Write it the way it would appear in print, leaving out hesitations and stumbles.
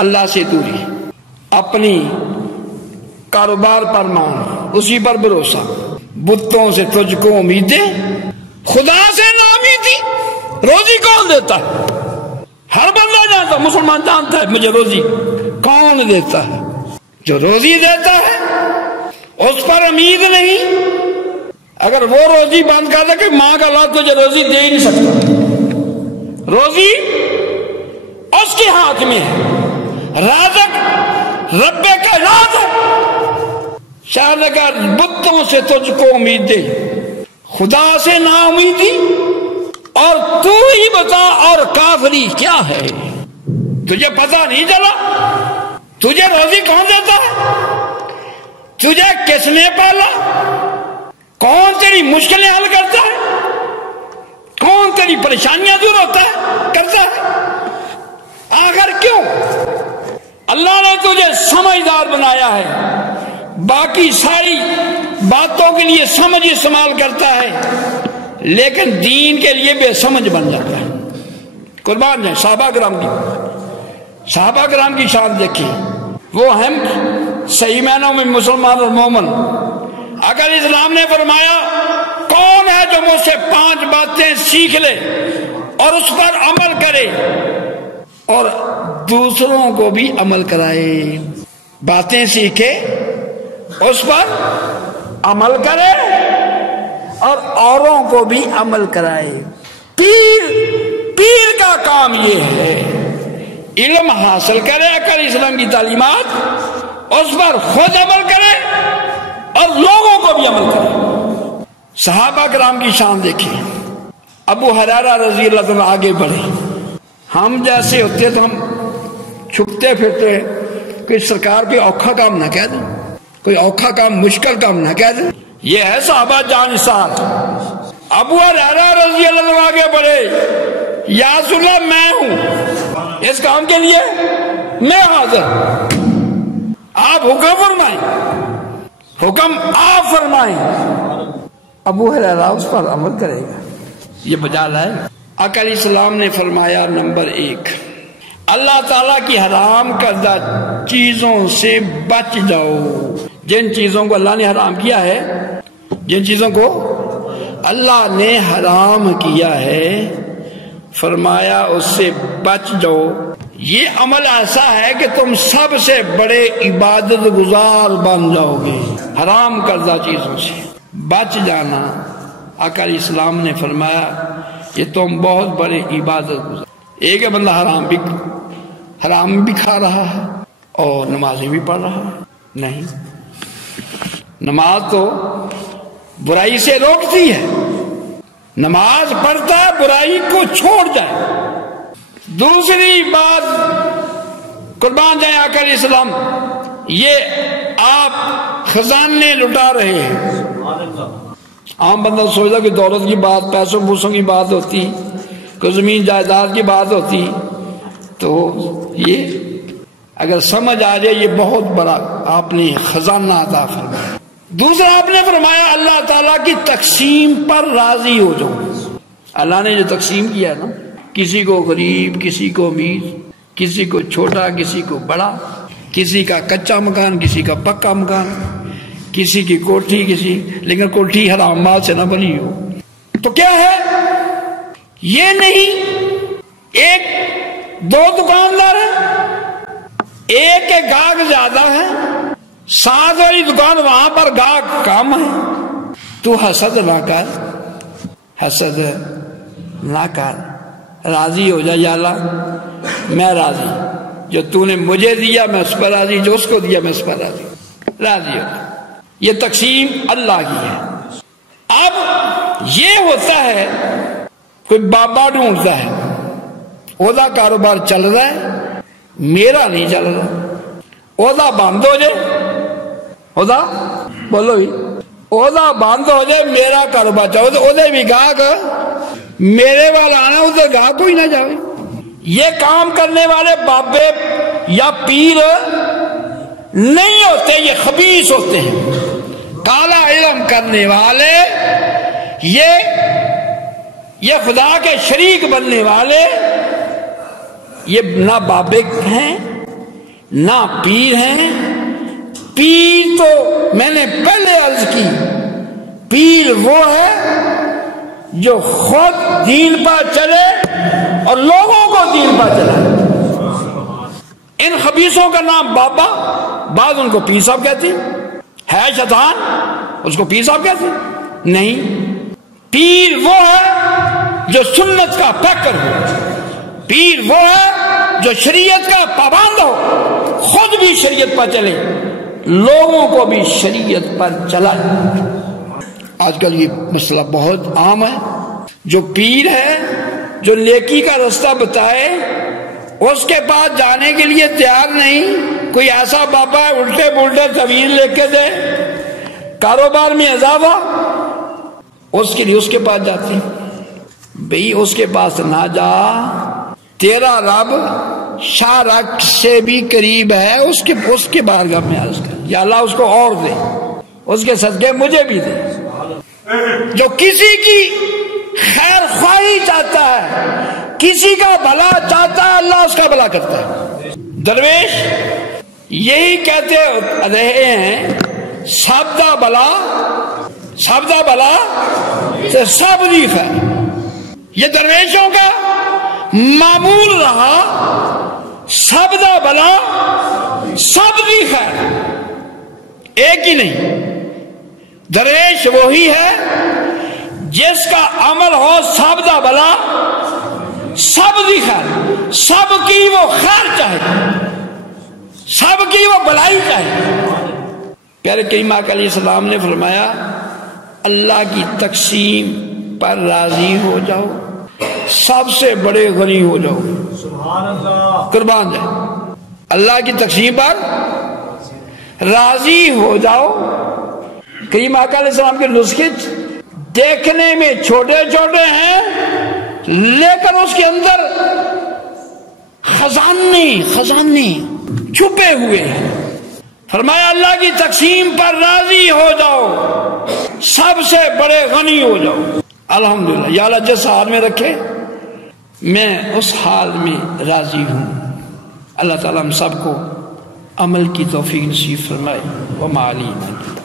اللہ سے دوری، اپنی کاروبار پر مان، اسی پر بھروسہ، بتوں سے تجھ کو امیدیں، خدا سے ناامیدی۔ روزی کون دیتا ہے؟ ہر بندہ جانتا، مسلمان جانتا ہے مجھے روزی کون دیتا ہے۔ جو روزی دیتا ہے اس پر امید نہیں۔ اگر وہ روزی بند کر دے کہ ماں کا اللہ تجھے روزی دے ہی نہیں سکتا، روزی اس کے ہاتھ میں ہے۔ رازق رب کائنات ہے۔ شاید اگر بتوں سے تجھ کو امید دے، خدا سے نا امیدی، اور تو ہی بتا اور کافری کیا ہے؟ تجھے پتہ نہیں چلا تجھے روزی کون دیتا ہے؟ تجھے کس نے پالا؟ کون تیری مشکلیں حل کرتا ہے؟ کون تیری پریشانیاں دور کرتا ہے؟ آخر کیوں؟ اللہ نے تجھے سمجھدار بنایا ہے، باقی ساری باتوں کے لیے سمجھ استعمال کرتا ہے، لیکن دین کے لیے بے سمجھ بن جاتا ہے۔ قربان جائیں صحابہ کرام کی شان دیکھیں، وہ ہم صحیح معنوں میں مسلمان اور مومن۔ اگر اسلام نے فرمایا کون ہے جو مجھ سے 5 باتیں سیکھ لے اور اس پر عمل کرے اور دوسروں کو بھی عمل کرائے، باتیں سیکھے، اس پر عمل کرے اور اوروں کو بھی عمل کرائے۔ پیر کا کام یہ ہے، علم حاصل کرے، عقل اسلام کی تعلیمات، اس پر خود عمل کرے اور لوگوں کو بھی عمل کرے۔ صحابہ کرام کی شان دیکھیں، ابو ہریرہ رضی اللہ عنہ آگے بڑھے، ہم جیسے ہوتے تو ہم چھپتے پھرتے کہ سرکار کوئی اوکھا کام نہ کہہ دیں، کوئی اوکھا کام، مشکل کام نہ کہہ دیں۔ یہ ہے صحابہ جان نثار۔ ابو ہریرہ رضی اللہ عنہ آگے بڑھے، یا رسول اللہ میں ہوں اس کام کے لیے، میں حاضر، آپ حکم فرمائیں، حکم آپ فرمائیں۔ ابو ہریرہ اس پر عمل کرے گا، یہ مجال ہے۔ آقا علیہ السلام نے فرمایا نمبر 1، اللہ تعالیٰ کی حرام کردہ چیزوں سے بچ جاؤ۔ جن چیزوں کو اللہ نے حرام کیا ہے، جن چیزوں کو اللہ نے حرام کیا ہے، فرمایا اس سے بچ جاؤ۔ یہ عمل ایسا ہے کہ تم سب سے بڑے عبادت گزار بن جاؤ گے۔ حرام کردہ چیزوں سے بچ جانا، آقا علیہ السلام نے فرمایا یہ تم بہت بڑے عبادت گزار۔ ایک بندہ حرام بھی کھا رہا ہے اور نمازیں بھی پڑھ رہا ہے، نہیں، نماز تو برائی سے روکتی ہے، نماز پڑھتا ہے برائی کو چھوڑ جائے۔ دوسری بات، قربان جائیں آقا علیہ السلام، یہ آپ خزانے لٹا رہے ہیں۔ عام بندہ سوچتا کہ دولت کی بات، پیسوں پوسوں کی بات ہوتی، کوئی زمین جائیداد کی بات ہوتی، تو یہ اگر سمجھ آ جائے یہ بہت بڑا آپ نے خزانہ عطا فرمایا۔ دوسرا آپ نے فرمایا اللہ تعالیٰ کی تقسیم پر راضی ہو جاؤ۔ اللہ نے جو تقسیم کیا ہے نا، کسی کو غریب، کسی کو امیر، کسی کو چھوٹا، کسی کو بڑا، کسی کا کچا مکان، کسی کا پکا مکان، کسی کی کوٹھی، لیکن کوٹھی حرام مال سے نہ بنی ہو، تو کیا ہے یہ نہیں ایک دو دکاندار ہیں، ایک کے گاہک زیادہ ہے، ساتھ والی دکان وہاں پر گاہک کم ہے، تو حسد نہ کر، حسد نہ کر، راضی ہو جا، یا اللہ میں راضی، جو تو نے مجھے دیا میں اس پر راضی، جو اس کو دیا میں اس پر راضی ہو جا۔ یہ تقسیم اللہ کی ہے۔ اب یہ ہوتا ہے کوئی بابا ڈھونڈتا ہے، اودا کاروبار چل رہا ہے، میرا نہیں چل رہا، اودا بند ہو جائے، اودا بولو ہی، اودا بند ہو جائے، میرا کاروبار چاہو تو اودا بھی گاہک میرے والا آنا، ادھر گاہک کوئی نہ جاوے۔ یہ کام کرنے والے بابے یا پیر نہیں ہوتے، یہ خبیث ہوتے ہیں، کالا علم کرنے والے، یہ خدا کے شریک بننے والے، یہ نہ بابے ہیں نہ پیر ہیں. پیر تو میں نے پہلے عرض کی، پیر وہ ہے جو خود دین پر چلے اور لوگوں کو دین پر چلائے. ان خبیثوں کا نام بابا، بعض ان کو پیر صاحب کہتے ہے شیطان، اس کو پیر صاحب کہتے نہیں. پیر وہ ہے جو سنت کا پیکر ہو، پیر وہ ہے جو شریعت کا پابند ہو، خود بھی شریعت پر چلے، لوگوں کو بھی شریعت پر چلائے. آج کل یہ مسئلہ بہت عام ہے. جو پیر ہے جو نیکی کا راستہ بتائے، اس کے پاس جانے کے لیے تیار نہیں. کوئی ایسا بابا ہے الٹے پلٹے طویل لے کے دے، کاروبار میں اضافہ، اس کے لیے اس کے پاس جاتے ہیں. بھئی اس کے پاس نہ جا، تیرا رب شاہ رخ سے بھی قریب ہے، اس کے بارگاہ میں عرض کر، یا اللہ اس کو اور دے، اس کے صدقے مجھے بھی دے. جو کسی کی خیر خواہی چاہتا ہے، کسی کا بھلا چاہتا ہے، اللہ اس کا بھلا کرتا ہے. درویش یہی کہتے رہے ہیں، سب دا بھلا تو سب دی خیر. یہ درویشوں کا معمول رہا، سب دا بھلا سب دی خیر، ایک ہی نہیں. درویش وہی ہے جس کا عمل ہو سب دا بھلا سب دی خیر، سب کی وہ خیر چاہے، سب کی وہ بھلائی چاہے. پیارے کریم آقا علیہ السلام نے فرمایا، اللہ کی تقسیم پر راضی ہو جاؤ، سب سے بڑے غنی ہو جاؤ. سبحان اللہ، قربان جائے. اللہ کی تقسیم پر راضی ہو جاؤ. کریم آقا علیہ السلام کے نسخے دیکھنے میں چھوٹے چھوٹے ہیں، لیکن اس کے اندر خزانے چھپے ہوئے ہیں. فرمایا اللہ کی تقسیم پر راضی ہو جاؤ، سب سے بڑے غنی ہو جاؤ. الحمدللہ، یا اللہ جس حال میں رکھے میں اس حال میں راضی ہوں. اللہ تعالیٰ ہم سب کو عمل کی توفیق نصیب فرمائے. وما علینا